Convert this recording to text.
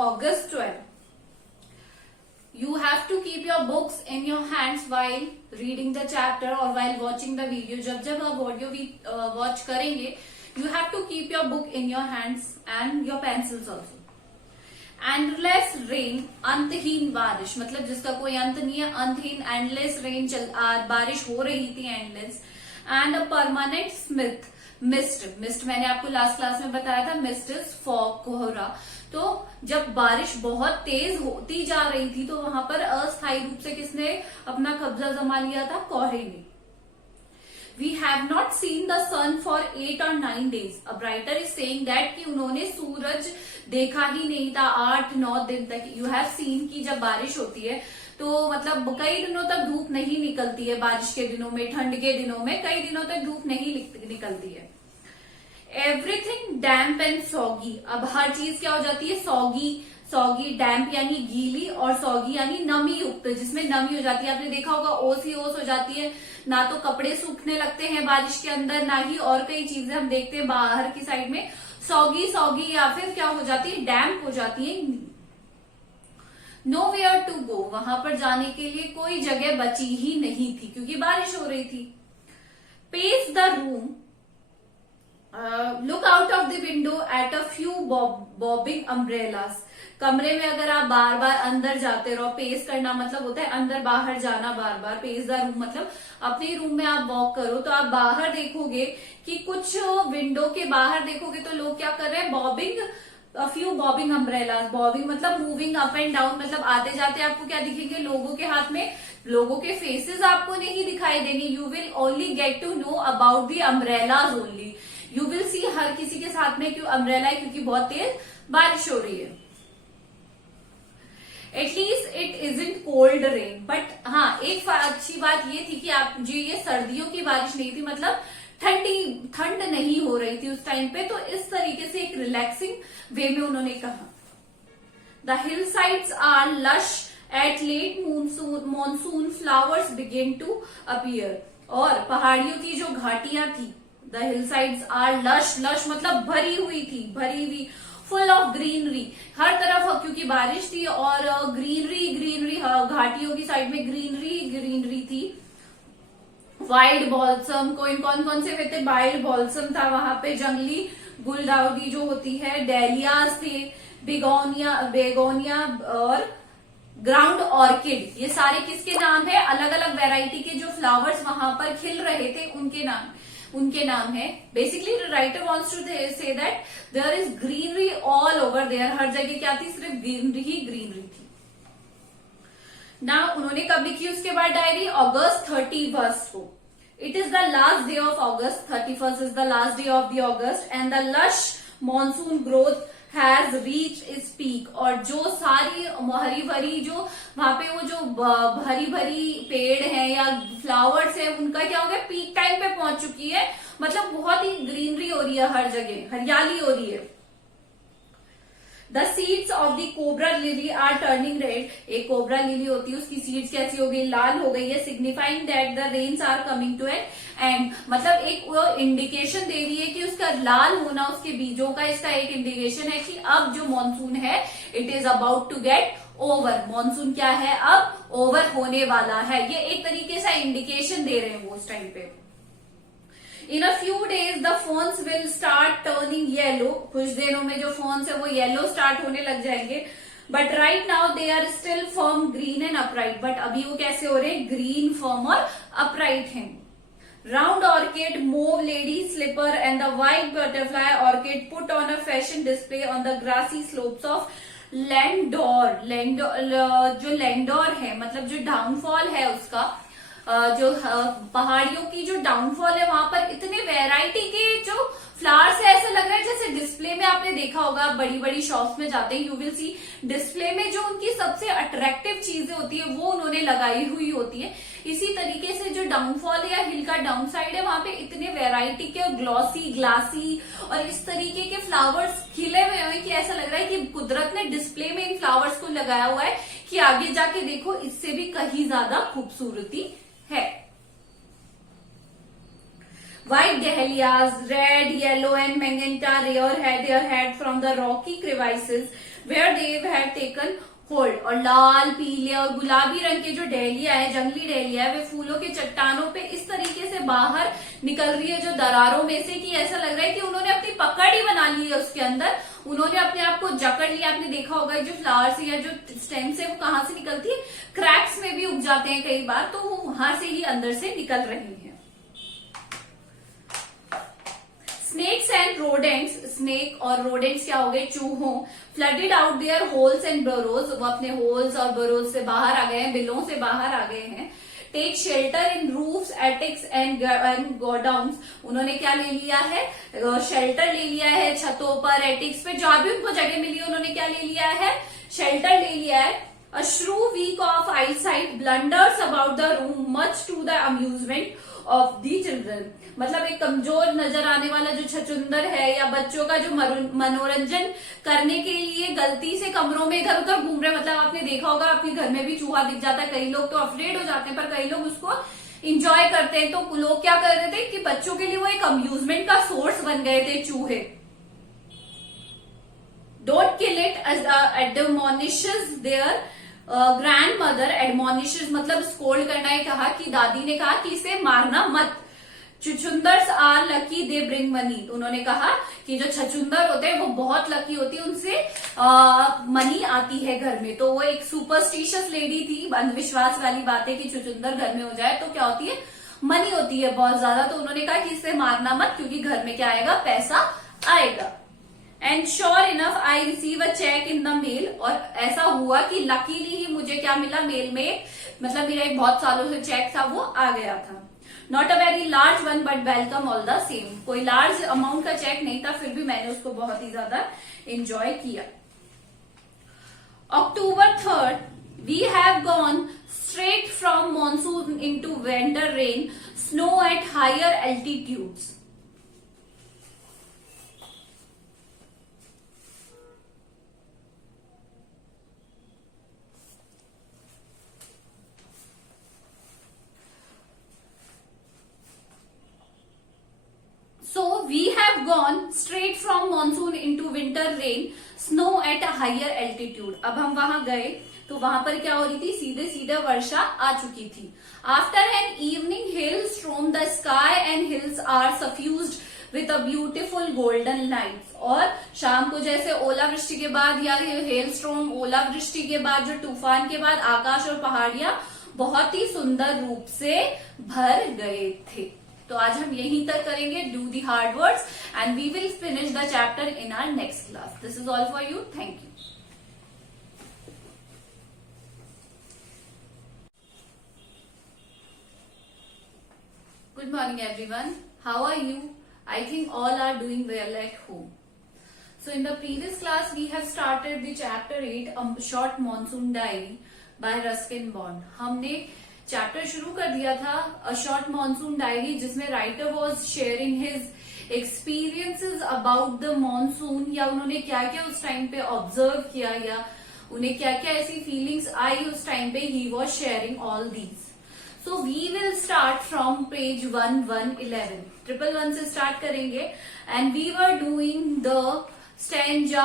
August 12. You have to keep your books in your hands while reading the chapter or while watching the video. जब आप audio watch करेंगे, you have to keep your book in your hands and your pencils also. Endless rain, अंतहीन बारिश, मतलब जिसका कोई अंत नहीं है, अंतहीन एंडलेस रेन बारिश हो रही थी, endless. And a permanent mist मैंने आपको लास्ट क्लास में बताया था, मिस्ट इज फॉग, कोहरा. तो जब बारिश बहुत तेज होती जा रही थी तो वहां पर अस्थायी रूप से किसने अपना कब्जा जमा लिया था? कोहरे ने. We have not seen the sun for 8 or 9 days. A writer is saying that कि उन्होंने सूरज देखा ही नहीं था 8-9 दिन तक. You have seen कि जब बारिश होती है तो मतलब कई दिनों तक धूप नहीं निकलती है. बारिश के दिनों में, ठंड के दिनों में कई दिनों तक धूप नहीं निकलती है. Everything damp and soggy. अब हर चीज क्या हो जाती है? सॉगी, डैम्प यानी गीली और सॉगी यानी नमी युक्त, जिसमें नमी हो जाती है. आपने देखा होगा ओस हो जाती है. ना तो कपड़े सूखने लगते हैं बारिश के अंदर, ना ही और कई चीजें हम देखते हैं बाहर की साइड में सॉगी या फिर क्या हो जाती है? डैम्प हो जाती है. नो वेयर टू गो, वहां पर जाने के लिए कोई जगह बची ही नहीं थी क्योंकि बारिश हो रही थी. Pace the room, look out of the window at a few bobbing umbrellas. कमरे में अगर आप बार बार अंदर जाते रहो, पेस करना मतलब होता है अंदर बाहर जाना बार बार. पेस द रूम मतलब अपने रूम में आप वॉक करो तो आप बाहर देखोगे कि कुछ विंडो के बाहर देखोगे तो लोग क्या कर रहे हैं? Few bobbing umbrellas. बॉबिंग मतलब मूविंग अप एंड डाउन, मतलब आते जाते आपको क्या दिखेंगे? लोगों के हाथ में, लोगों के फेसेस आपको नहीं दिखाई देंगे. You will only get to know about the umbrellas only. You will see हर किसी के साथ में क्यों अम्ब्रेला है? क्योंकि बहुत तेज बारिश हो रही है. At least it isn't cold rain. But हाँ, एक अच्छी बात ये थी कि आप जो ये सर्दियों की बारिश नहीं थी, मतलब ठंड नहीं हो रही थी उस टाइम पे. तो इस तरीके से एक रिलैक्सिंग वे में उन्होंने कहा. The hill sides are lush at late monsoon flowers begin to appear. और पहाड़ियों की जो घाटियां थी, the hill sides are lush मतलब भरी हुई, फुल ऑफ ग्रीनरी. हर तरफ क्योंकि बारिश थी और ग्रीनरी घाटियों की साइड में ग्रीनरी थी. वाइल्ड बॉल्सम, कौन से थे? वाइल्ड बॉल्सम था वहां पे. जंगली गुलदाउदी जो होती है, डेलियाज थे, बेगोनिया और ग्राउंड ऑर्किड. ये सारे किसके नाम है? अलग अलग वेराइटी के जो फ्लावर्स वहां पर खिल रहे थे उनके नाम है. Basically writer wants to say that there is greenery all over there. हर जगह क्या थी? सिर्फ ग्रीनरी थी. ना उन्होंने कब लिखी उसके बाद डायरी? August 31 को. It is the last day of August. 31 is the last day of the August and the lush monsoon growth has reach its peak. और जो सारी हरी भरी जो वहां पे वो जो भरी भरी पेड़ है या फ्लावर्स है, उनका क्या हो गया? पीक टाइम पे पहुंच चुकी है. मतलब बहुत ही ग्रीनरी हो रही है, हर जगह हरियाली हो रही है. The seeds of the cobra lily are turning red. एक कोबरा लिली होती है, उसकी सीड्स कैसी हो गई? लाल हो गई है. Signifying that the rains are coming to an end. मतलब एक वो इंडिकेशन दे रही है कि उसका लाल होना, उसके बीजों का, इसका एक इंडिकेशन है कि अब जो मानसून है it is about to get over. Monsoon क्या है? अब ओवर होने वाला है. ये एक तरीके से इंडिकेशन दे रहे हैं वो उस टाइम पे. In a few days the phones will start turning yellow. कुछ दिनों में जो फोन्स है वो येलो स्टार्ट होने लग जाएंगे. But right now they are still firm, green and upright. But अभी वो कैसे हो रहे हैं? ग्रीन, फर्म और अपराइट हैं. Round orchid, mauve lady slipper and the white butterfly orchid put on a fashion display on the grassy slopes of Landour. जो लैंडोर है मतलब जो डाउनफॉल है उसका, जो पहाड़ियों की जो डाउनफॉल है, वहां पर इतने वैरायटी के जो फ्लावर्स है, ऐसा लग रहा है जैसे डिस्प्ले में आपने देखा होगा, बड़ी बड़ी शॉप्स में जाते हैं, यू विल सी डिस्प्ले में जो उनकी सबसे अट्रैक्टिव चीजें होती है वो उन्होंने लगाई हुई होती है. इसी तरीके से जो डाउनफॉल है या हिल का डाउन साइड है, वहां पे इतने वैरायटी के ग्लासी और इस तरीके के फ्लावर्स खिले हुए हैं कि ऐसा लग रहा है कि कुदरत ने डिस्प्ले में इन फ्लावर्स को लगाया हुआ है कि आगे जाके देखो इससे भी कहीं ज्यादा खूबसूरती है. White dahlias, red, yellow, and magenta rear had their head from the rocky crevices where they had taken hold. और लाल, पीले और गुलाबी रंग के जो डहलिया है, जंगली डहलिया है, वे फूलों के चट्टानों पे इस तरीके से बाहर निकल रही है जो दरारों में से, कि ऐसा लग रहा है कि उन्होंने अपनी पकड़ ही बना ली है उसके अंदर, उन्होंने अपने आप को जकड़ लिया। आपने देखा होगा जो फ्लावर्स या जो स्टेम्स है वो कहाँ से निकलती है, क्रैक्स में भी उग जाते हैं कई बार, तो वो वहां से ही अंदर से निकल रही है। स्नेक्स एंड रोडेंट्स, स्नेक और रोडेंट्स क्या हो गए, चूहों, flooded out their holes and burrows, वो अपने होल्स और बरोज से बाहर आ गए हैं, बिलों से बाहर आ गए हैं। Take shelter in roofs, attics and godowns, उन्होंने क्या ले लिया है, शेल्टर ले लिया है छतों पर, एटिक्स पे, जहां भी उनको जगह मिली उन्होंने क्या ले लिया है, शेल्टर ले लिया है। A shrew weak of eyesight blunders about the room much to the amusement of the children, मतलब एक कमजोर नजर आने वाला जो छछुंदर है या बच्चों का जो मनोरंजन करने के लिए गलती से कमरों में इधर उधर घूम रहे, मतलब आपने देखा होगा आपके घर में भी चूहा दिख जाता है, कई लोग तो अफ्रेड हो जाते हैं पर कई लोग उसको इंजॉय करते हैं। तो लोग क्या कर रहे थे कि बच्चों के लिए वो एक अम्यूजमेंट का सोर्स बन गए थे चूहे। Don't kill it admonishes their grandmother, admonishes मतलब स्कोल्ड करना है, कहा कि दादी ने कहा कि इसे मारना मत। छछुंदर्स are lucky they bring money, तो उन्होंने कहा कि जो छछुंदर होते हैं वो बहुत लकी होती है, उनसे मनी आती है घर में। तो वो एक सुपरस्टिशियस लेडी थी, अंधविश्वास वाली बात है कि छछुंदर घर में हो जाए तो क्या होती है, मनी होती है बहुत ज्यादा। तो उन्होंने कहा कि इसे मारना मत क्योंकि घर में क्या आएगा, पैसा आएगा। And sure enough I receive a cheque in the mail, और ऐसा हुआ कि लकीली ही मुझे क्या मिला, मेल में, मतलब मेरा एक बहुत सालों से चेक था वो आ गया था। Not a very large one but welcome all the same, कोई लार्ज अमाउंट का चेक नहीं था, फिर भी मैंने उसको बहुत ही ज्यादा एंजॉय किया। October 3rd, we have gone straight from monsoon into winter rain, snow at higher altitudes. So we have gone straight from monsoon into winter rain, snow at a higher altitude. अब हम वहां गए तो वहां पर क्या हो रही थी, सीधे सीधे वर्षा आ चुकी थी। After an evening hailstorm, the sky and hills are suffused with a beautiful golden lights. और शाम को जैसे ओलावृष्टि के बाद या हेलस्टॉर्म, ओलावृष्टि के बाद जो तूफान के बाद आकाश और पहाड़ियां बहुत ही सुंदर रूप से भर गए थे। तो आज हम यहीं तक करेंगे, do the hard words and we will finish the chapter in our next class. This is all for you, thank you. Good morning everyone. How are you? I think all are doing well at home. So in the previous class we have started the chapter 8, a short monsoon diary by Ruskin Bond. हमने chapter शुरू कर दिया था a short monsoon diary, जिसमें writer was sharing his experiences about the monsoon, या उन्होंने क्या क्या उस टाइम पे ऑब्जर्व किया या उन्हें क्या क्या ऐसी फीलिंग्स आई उस टाइम पे, he was sharing all these. So we will start from page 1111, 111 से स्टार्ट करेंगे and we were doing the stanza